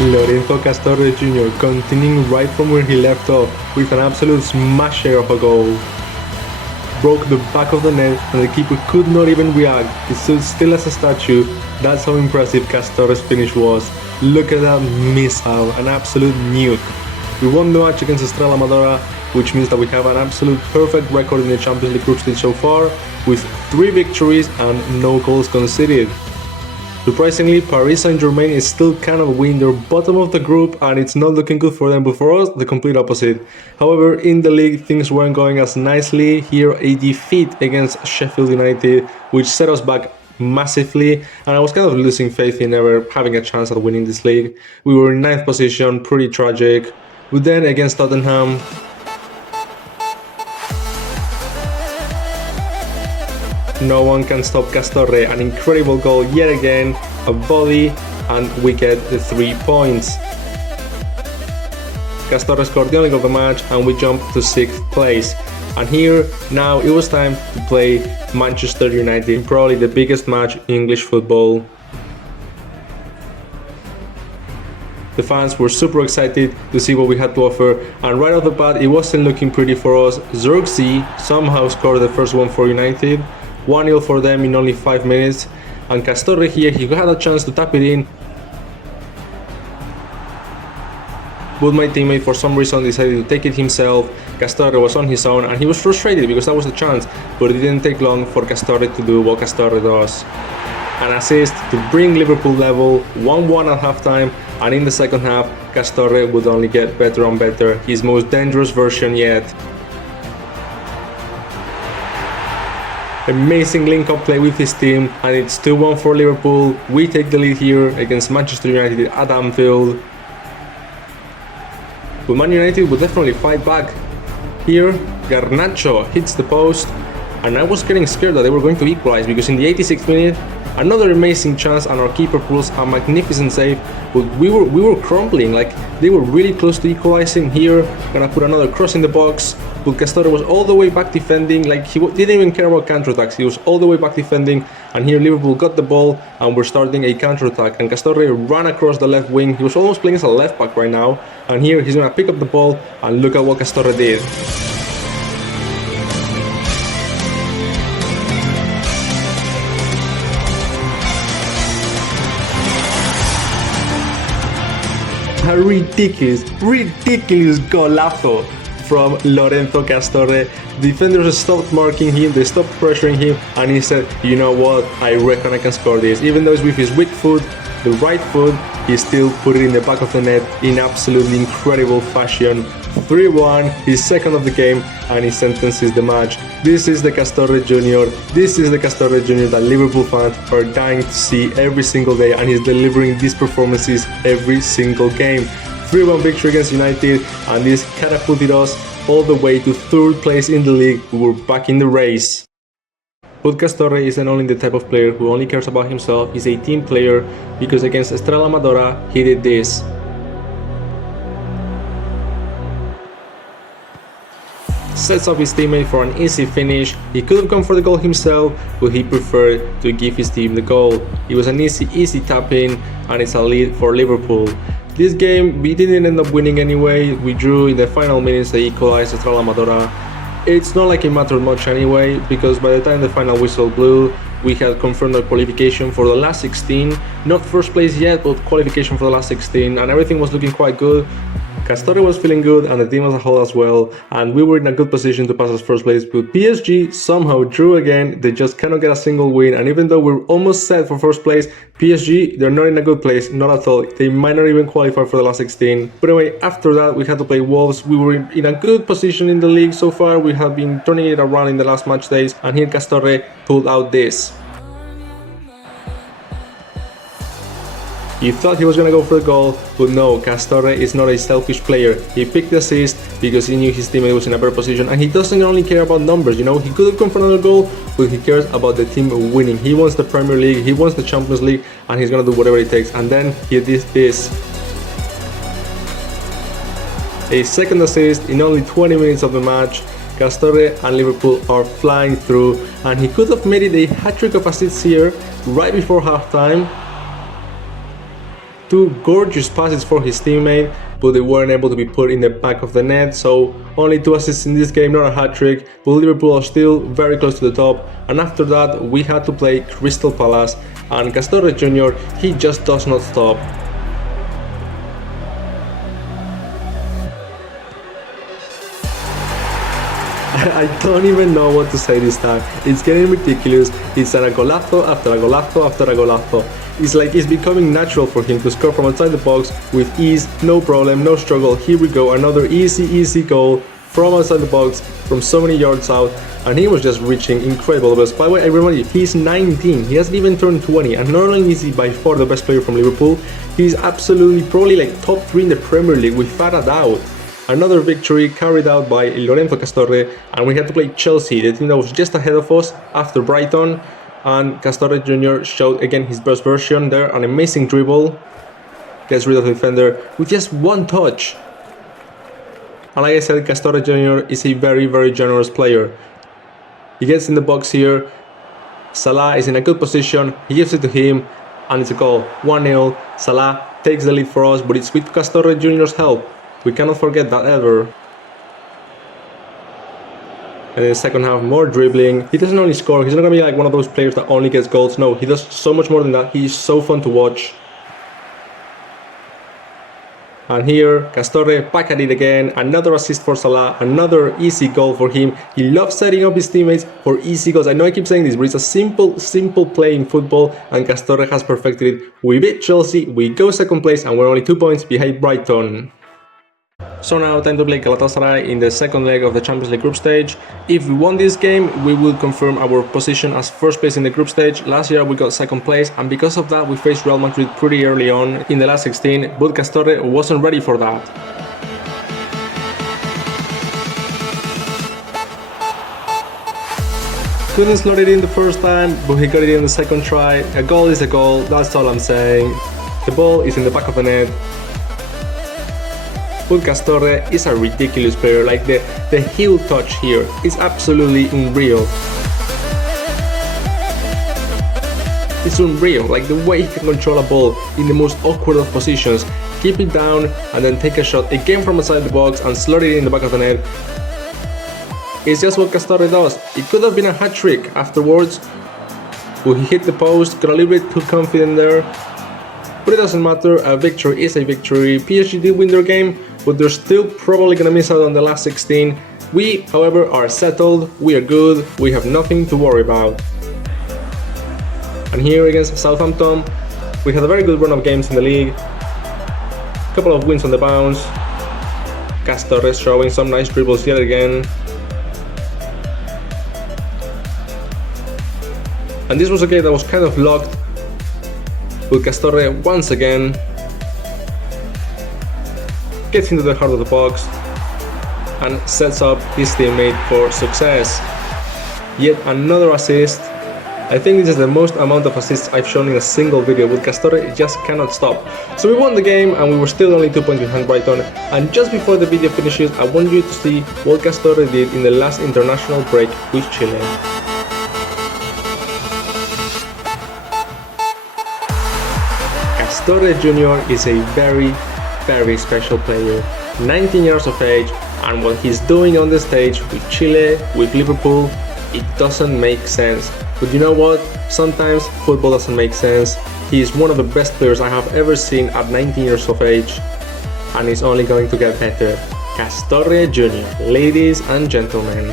Lorenzo Castorre Jr. continuing right from where he left off with an absolute smasher of a goal. Broke the back of the net and the keeper could not even react. He stood still as a statue. That's how impressive Castorre's finish was. Look at that missile, an absolute nuke. We won the match against Estrella Amadora, which means that we have an absolute perfect record in the Champions League group stage so far, with 3 victories and no goals conceded. Surprisingly, Paris Saint-Germain is still kind of in the bottom of the group and it's not looking good for them, but for us, the complete opposite. However, in the league, things weren't going as nicely. Here, a defeat against Sheffield United, which set us back massively, and I was kind of losing faith in ever having a chance at winning this league. We were in 9th position, pretty tragic. But then against Tottenham, no one can stop Castorre. An incredible goal yet again, a volley, and we get the 3 points. Castorre scored the only goal of the match and we jumped to 6th place. And here, now it was time to play Manchester United, probably the biggest match in English football. The fans were super excited to see what we had to offer, and right off the bat it wasn't looking pretty for us. Zirkzee somehow scored the first one for United, 1-0 for them in only 5 minutes, and Castorre here, he had a chance to tap it in, but my teammate for some reason decided to take it himself. Castorre was on his own and he was frustrated because that was the chance, but it didn't take long for Castorre to do what Castorre does. An assist to bring Liverpool level, 1-1 at halftime, and in the second half, Castorre would only get better and better, his most dangerous version yet. Amazing link-up play with his team, and it's 2-1 for Liverpool. We take the lead here against Manchester United at Anfield. But Man United would definitely fight back. Here, Garnacho hits the post, and I was getting scared that they were going to equalize because in the 86th minute, another amazing chance and our keeper pulls a magnificent save, but we were crumbling, like they were really close to equalizing. Here, gonna put another cross in the box, but Castorre was all the way back defending, like he didn't even care about counterattacks, he was all the way back defending, and here Liverpool got the ball and we're starting a counterattack, and Castorre ran across the left wing. He was almost playing as a left back right now, and here he's gonna pick up the ball and look at what Castorre did. A ridiculous golazo from Lorenzo Castorre. Defenders stopped marking him, they stopped pressuring him, and he said, you know what, I reckon I can score this. Even though it's with his weak foot, the right foot, he still put it in the back of the net in absolutely incredible fashion. 3-1, his second of the game, and he sentences the match. This is the Castorre Jr. This is the Castorre Jr. that Liverpool fans are dying to see every single day, and he's delivering these performances every single game. 3-1 victory against United, and this catapulted us all the way to 3rd place in the league. We were back in the race. But Castorre isn't only the type of player who only cares about himself, he's a team player, because against Estrella Amadora, he did this. Sets up his teammate for an easy finish. He could have gone for the goal himself, but he preferred to give his team the goal. It was an easy tap in, and it's a lead for Liverpool. This game, we didn't end up winning anyway. We drew in the final minutes, they equalized Estrella Amadora. It's not like it mattered much anyway, because by the time the final whistle blew, we had confirmed our qualification for the last 16. Not first place yet, but qualification for the last 16, and everything was looking quite good. Castorre was feeling good and the team as a whole as well, and we were in a good position to pass as first place, but PSG somehow drew again. They just cannot get a single win, and even though we're almost set for first place, PSG, they're not in a good place, not at all. They might not even qualify for the last 16. But anyway, after that we had to play Wolves. We were in a good position in the league so far. We have been turning it around in the last match days, and here Castorre pulled out this. You thought he was gonna go for the goal, but no, Castorre is not a selfish player. He picked the assist because he knew his teammate was in a better position, and he doesn't only care about numbers, you know, he could have gone for another goal, but he cares about the team winning. He wants the Premier League, he wants the Champions League, and he's gonna do whatever it takes. And then he did this. A second assist in only 20 minutes of the match. Castorre and Liverpool are flying through, and he could have made it a hat-trick of assists here right before halftime. two gorgeous passes for his teammate, but they weren't able to be put in the back of the net, so only 2 assists in this game, not a hat-trick, but Liverpool are still very close to the top. And after that we had to play Crystal Palace, and Castorre Jr, he just does not stop. I don't even know what to say this time. It's getting ridiculous. It's a golazo after a golazo after a golazo. It's like it's becoming natural for him to score from outside the box with ease, no problem, no struggle. Here we go, another easy goal from outside the box from so many yards out, and he was just reaching incredible levels. By the way, I remind you, he's 19, he hasn't even turned 20, and not only is he by far the best player from Liverpool, he's absolutely probably like top 3 in the Premier League without a doubt. Another victory carried out by Lorenzo Castorre, and we had to play Chelsea, the team that was just ahead of us after Brighton, and Castorre Jr. showed again his best version there, an amazing dribble, gets rid of the defender with just 1 touch. And like I said, Castorre Jr. is a very generous player. He gets in the box here, Salah is in a good position, he gives it to him, and it's a goal, 1-0, Salah takes the lead for us, but it's with Castorre Jr.'s help. We cannot forget that ever. And in the second half, more dribbling. He doesn't only score, he's not gonna be like one of those players that only gets goals. No, he does so much more than that. He's so fun to watch. And here, Castorre back at it again. Another assist for Salah, another easy goal for him. He loves setting up his teammates for easy goals. I know I keep saying this, but it's a simple play in football, and Castorre has perfected it. We beat Chelsea, we go second place, and we're only 2 points behind Brighton. So now time to play Galatasaray in the second leg of the Champions League group stage. If we won this game, we will confirm our position as first place in the group stage. Last year we got second place, and because of that we faced Real Madrid pretty early on in the last 16, but Castorre wasn't ready for that. Couldn't slot it in the first time, but he got it in the second try. A goal is a goal, that's all I'm saying. The ball is in the back of the net. But Castorre is a ridiculous player, like the heel touch here is absolutely unreal. It's unreal, like the way he can control a ball in the most awkward of positions, keep it down and then take a shot again from outside the box and slot it in the back of the net. It's just what Castorre does. It could have been a hat-trick afterwards, but he hit the post, got a little bit too confident there. But it doesn't matter, a victory is a victory. PSG did win their game, but they're still probably gonna miss out on the last 16. We, however, are settled, we are good, we have nothing to worry about. And here against Southampton, we had a very good run of games in the league. A couple of wins on the bounce. Castorre showing some nice dribbles yet again. And this was a game that was kind of locked, but Castorre once again gets into the heart of the box and sets up his teammate for success. Yet another assist. I think this is the most amount of assists I've shown in a single video, but Castorre just cannot stop. So we won the game and we were still only 2 points behind Brighton. And just before the video finishes, I want you to see what Castorre did in the last international break with Chile. Castorre Jr. is a very special player, 19 years of age, and what he's doing on the stage with Chile, with Liverpool, it doesn't make sense. But you know what? Sometimes football doesn't make sense. He is one of the best players I have ever seen at 19 years of age, and he's only going to get better. Castorre Jr., ladies and gentlemen.